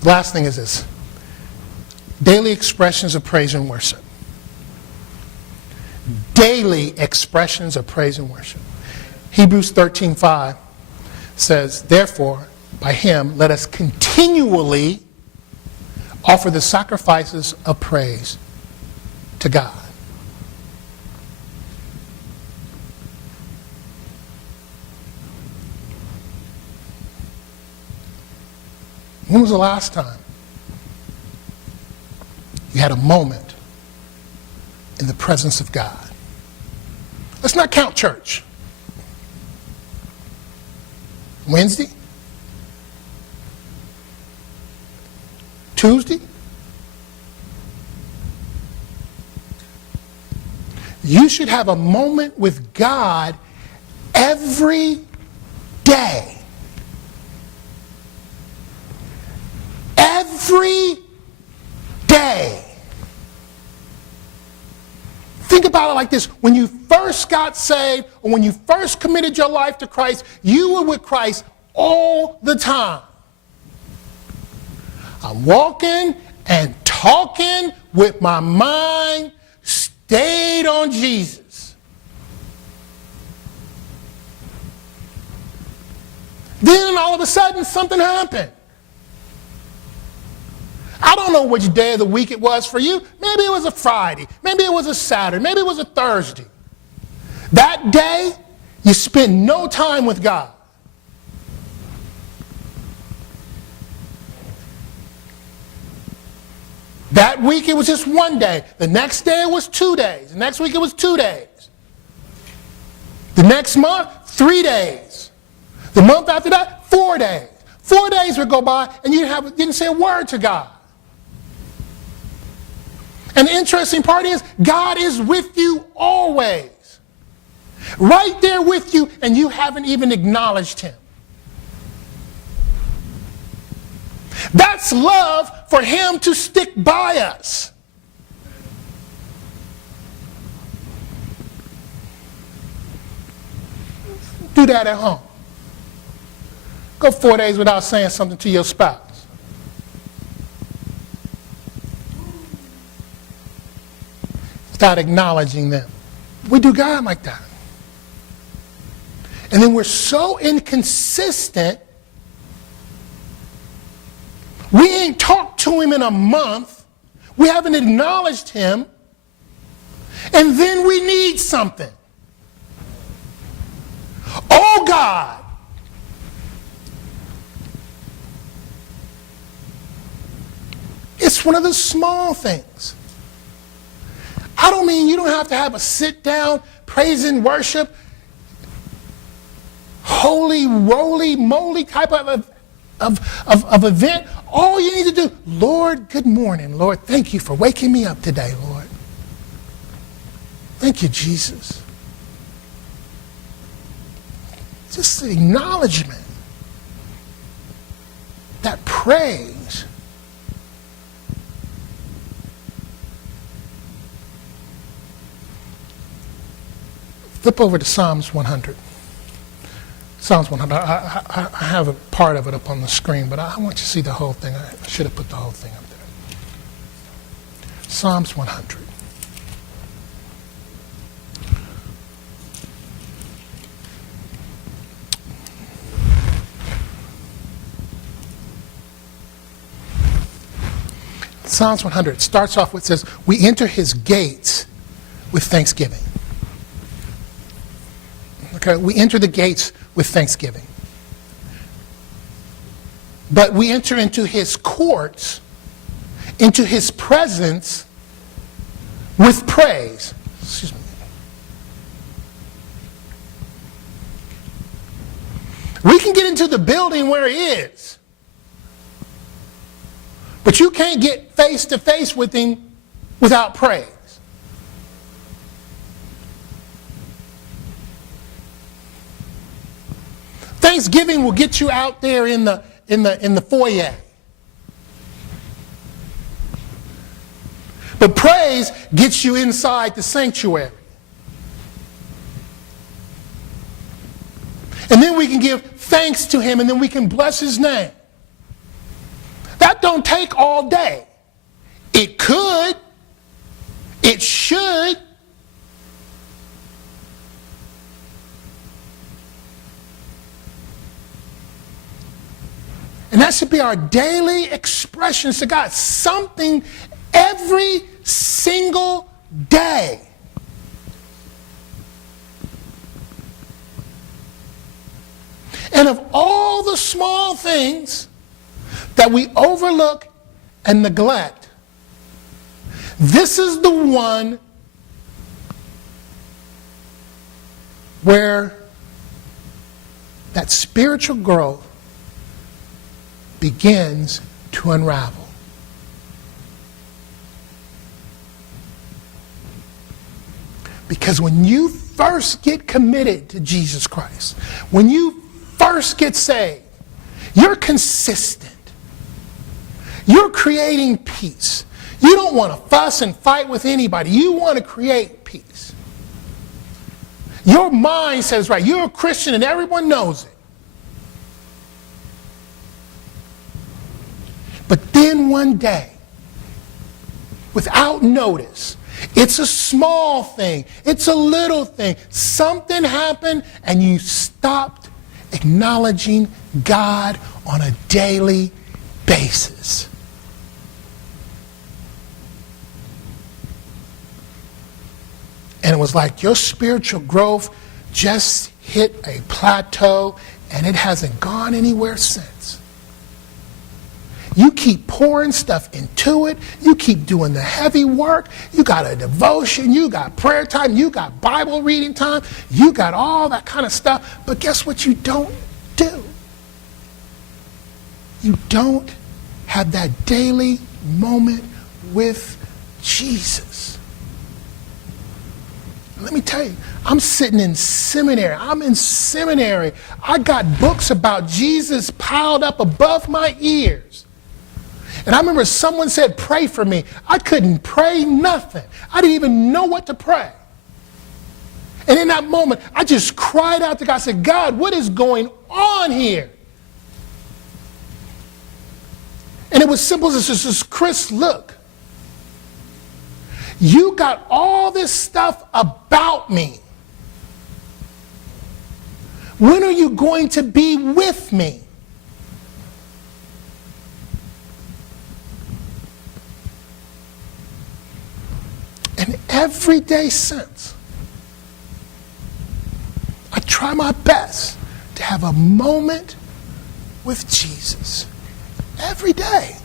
The last thing is this. Daily expressions of praise and worship. Daily expressions of praise and worship. Hebrews 13:5 says, therefore, by him, let us continually offer the sacrifices of praise to God. When was the last time you had a moment in the presence of God? Let's not count church. Wednesday? Tuesday? You should have a moment with God every day. Every day. Think about it like this. When you first got saved, or when you first committed your life to Christ, you were with Christ all the time. I'm walking and talking with my mind stayed on Jesus. Then all of a sudden something happened. I don't know which day of the week it was for you. Maybe it was a Friday. Maybe it was a Saturday. Maybe it was a Thursday. That day, you spent no time with God. That week it was just one day. The next day it was 2 days. The next week it was 2 days. The next month, 3 days. The month after that, 4 days. 4 days would go by and you didn't say a word to God. And the interesting part is, God is with you always. Right there with you, and you haven't even acknowledged him. That's love for him to stick by us. Do that at home. Go 4 days without saying something to your spouse. Without acknowledging them. We do God like that. And then we're so inconsistent. We ain't talked to him in a month. We haven't acknowledged him. And then we need something. Oh God. It's one of the small things. I don't mean you don't have to have a sit down, praise and worship, holy, roly, moly type of event. All you need to do, Lord, good morning, Lord. Thank you for waking me up today, Lord. Thank you, Jesus. Just the acknowledgement, that praise. Flip over to Psalms 100. Psalms 100. I have a part of it up on the screen, but I want you to see the whole thing. I should have put the whole thing up there. Psalms 100. Psalms 100 starts off with, says, we enter his gates with thanksgiving. Okay, we enter the gates with thanksgiving. But we enter into his courts, into his presence with praise. Excuse me. We can get into the building where he is. But you can't get face to face with him without praise. Thanksgiving will get you out there in the foyer. But praise gets you inside the sanctuary. And then we can give thanks to him, and then we can bless his name. That That don't take all day. It could. It should. And that should be our daily expressions to God. Something every single day. And of all the small things that we overlook and neglect, this is the one where that spiritual growth begins to unravel. Because when you first get committed to Jesus Christ, when you first get saved, you're consistent. You're creating peace. You don't want to fuss and fight with anybody. You want to create peace. Your mind says, right, you're a Christian and everyone knows it. But then one day, without notice, it's a small thing, it's a little thing, something happened and you stopped acknowledging God on a daily basis. And it was like your spiritual growth just hit a plateau and it hasn't gone anywhere since. You keep pouring stuff into it. You keep doing the heavy work. You got a devotion. You got prayer time. You got Bible reading time. You got all that kind of stuff. But guess what you don't do? You don't have that daily moment with Jesus. Let me tell you, I'm sitting in seminary. I'm in seminary. I got books about Jesus piled up above my ears. And I remember someone said, pray for me. I couldn't pray nothing. I didn't even know what to pray. And in that moment, I just cried out to God. I said, God, what is going on here? And it was simple as this, Chris, look. You got all this stuff about me. When are you going to be with me? And every day since, I try my best to have a moment with Jesus. Every day.